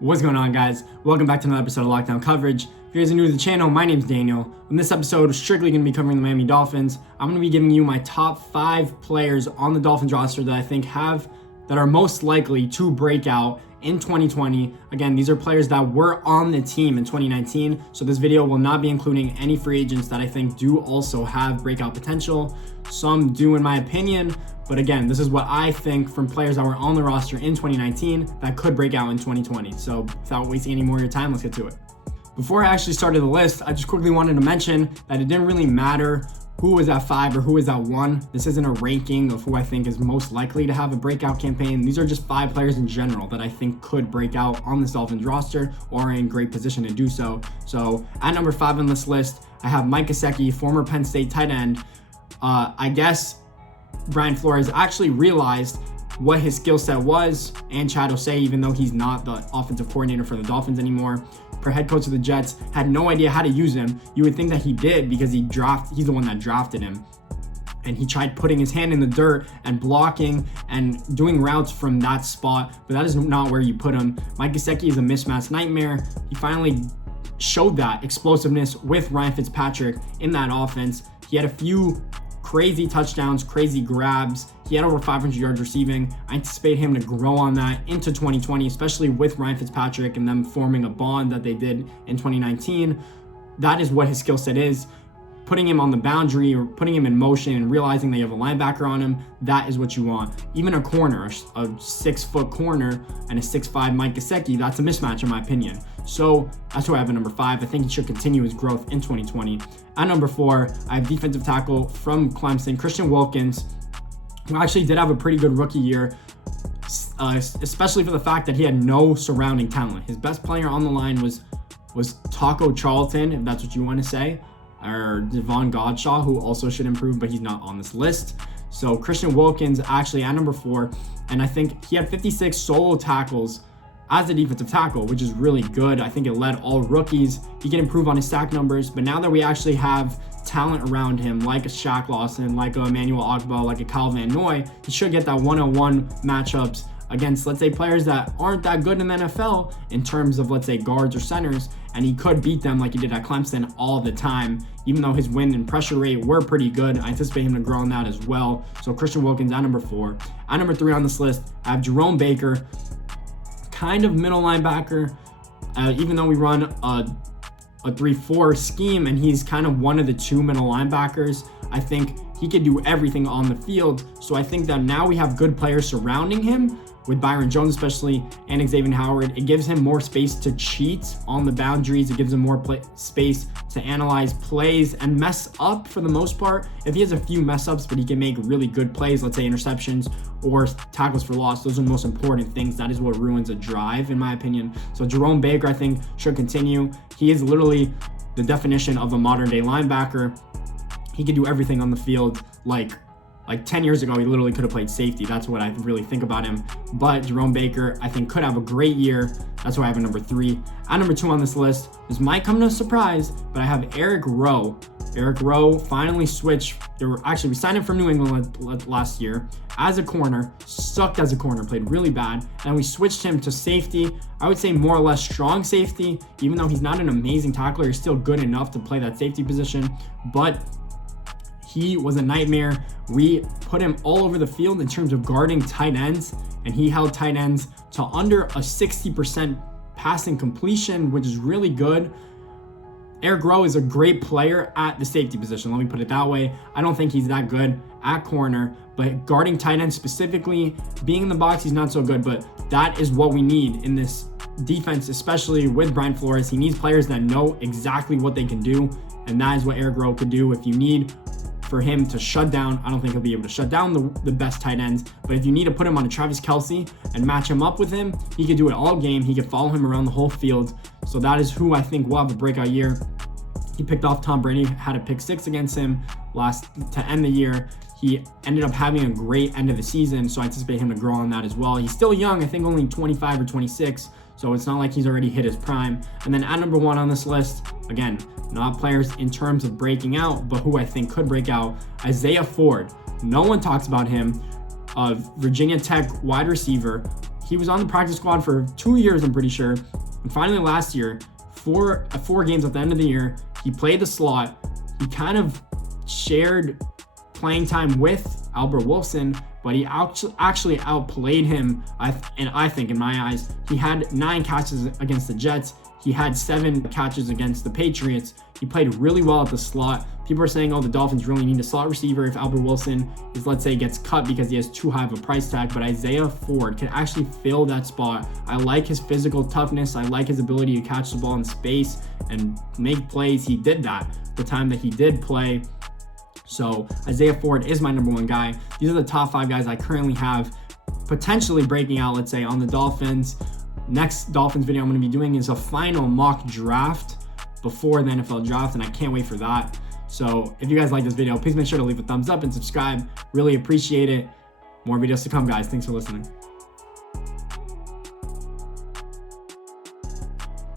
What's going on, guys? Welcome back to another episode of Lockdown Coverage. If you guys are new to the channel, my name's Daniel. In this episode, we're strictly going to be covering the Miami Dolphins. I'm going to be giving you my top 5 players on the Dolphins roster that I think that are most likely to break out in 2020. Again, these are players that were on the team in 2019, so this video will not be including any free agents that I think do also have breakout potential. Some do, in my opinion, but again, this is what I think from players that were on the roster in 2019 that could break out in 2020. So without wasting any more of your time, let's get to it. Before I actually started the list, I just quickly wanted to mention that it didn't really matter who was at 5 or who was at 1. This isn't a ranking of who I think is most likely to have a breakout campaign. These are just 5 players in general that I think could break out on this Dolphins roster or are in great position to do so. So at number 5 on this list, I have Mike Gesicki, former Penn State tight end. I guess Brian Flores actually realized what his skill set was, and Chad Osei, even though he's not the offensive coordinator for the Dolphins anymore, per head coach of the Jets, had no idea how to use him. You would think that he did because he's the one that drafted him. And he tried putting his hand in the dirt and blocking and doing routes from that spot, but that is not where you put him. Mike Gesicki is a mismatch nightmare. He finally showed that explosiveness with Ryan Fitzpatrick in that offense. He had a few crazy touchdowns, crazy grabs. He had over 500 yards receiving. I anticipate him to grow on that into 2020, especially with Ryan Fitzpatrick and them forming a bond that they did in 2019. That is what his skill set is. Putting him on the boundary or putting him in motion and realizing that you have a linebacker on him, that is what you want. Even a corner, a 6-foot corner and a 6'5" Mike Gesicki, that's a mismatch in my opinion. So that's who I have at number 5. I think he should continue his growth in 2020. At number 4, I have defensive tackle from Clemson, Christian Wilkins, who actually did have a pretty good rookie year, especially for the fact that he had no surrounding talent. His best player on the line was Taco Charlton, if that's what you want to say, or Devon Godshaw, who also should improve, but he's not on this list. So Christian Wilkins actually at number 4, and I think he had 56 solo tackles as a defensive tackle, which is really good. I think it led all rookies. He can improve on his sack numbers, but now that we actually have talent around him, like a Shaq Lawson, like a Emmanuel Ogbah, like a Kyle Van Noy, he should get that one-on-one matchups against, let's say, players that aren't that good in the NFL in terms of, let's say, guards or centers, and he could beat them like he did at Clemson all the time, even though his win and pressure rate were pretty good. I anticipate him to grow on that as well. So Christian Wilkins at number 4. At number 3 on this list, I have Jerome Baker, kind of middle linebacker, even though we run a 3-4 scheme and he's kind of one of the 2 middle linebackers. I think he could do everything on the field. So I think that now we have good players surrounding him, with Byron Jones especially and Xavier Howard. It gives him more space to cheat on the boundaries. It gives him more space to analyze plays and mess up for the most part. If he has a few mess ups, but he can make really good plays, let's say interceptions or tackles for loss, those are the most important things. That is what ruins a drive, in my opinion. So Jerome Baker, I think, should continue. He is literally the definition of a modern day linebacker. He can do everything on the field. Like 10 years ago, he literally could have played safety. That's what I really think about him. But Jerome Baker, I think, could have a great year. That's why I have a number 3. At number 2 on this list, this might come to a surprise, but I have Eric Rowe. Eric Rowe finally switched. We signed him from New England last year as a corner, sucked as a corner, played really bad. And we switched him to safety. I would say more or less strong safety. Even though he's not an amazing tackler, he's still good enough to play that safety position. But he was a nightmare. We put him all over the field in terms of guarding tight ends, and he held tight ends to under a 60% passing completion, which is really good. Eric Rowe is a great player at the safety position. Let me put it that way. I don't think he's that good at corner, but guarding tight ends specifically, being in the box, he's not so good, but that is what we need in this defense, especially with Brian Flores. He needs players that know exactly what they can do, and that is what Eric Rowe could do. If you need for him to shut down, I don't think he'll be able to shut down the best tight ends, but if you need to put him on a Travis Kelce and match him up with him, he could do it all game. He could follow him around the whole field. So that is who I think will have a breakout year. He picked off Tom Brady, had a pick 6 against him to end the year. He ended up having a great end of the season, so I anticipate him to grow on that as well. He's still young, I think only 25 or 26, so it's not like he's already hit his prime. And then at number 1 on this list, again, not players in terms of breaking out, but who I think could break out, Isaiah Ford. No one talks about him. Virginia Tech wide receiver, he was on the practice squad for 2 years, I'm pretty sure. And finally last year, four games at the end of the year, he played the slot. He kind of shared playing time with Albert Wilson, but he actually outplayed him. And I think, in my eyes, he had 9 catches against the Jets. He had 7 catches against the Patriots. He played really well at the slot. People are saying, oh, the Dolphins really need a slot receiver if Albert Wilson is, let's say, gets cut because he has too high of a price tag. But Isaiah Ford can actually fill that spot. I like his physical toughness. I like his ability to catch the ball in space and make plays. He did that the time that he did play. So Isaiah Ford is my number 1 guy. These are the top 5 guys I currently have potentially breaking out, let's say, on the Dolphins. Next Dolphins video I'm going to be doing is a final mock draft before the NFL draft, and I can't wait for that. So if you guys like this video, please make sure to leave a thumbs up and subscribe. Really appreciate it. More videos to come, guys. Thanks for listening.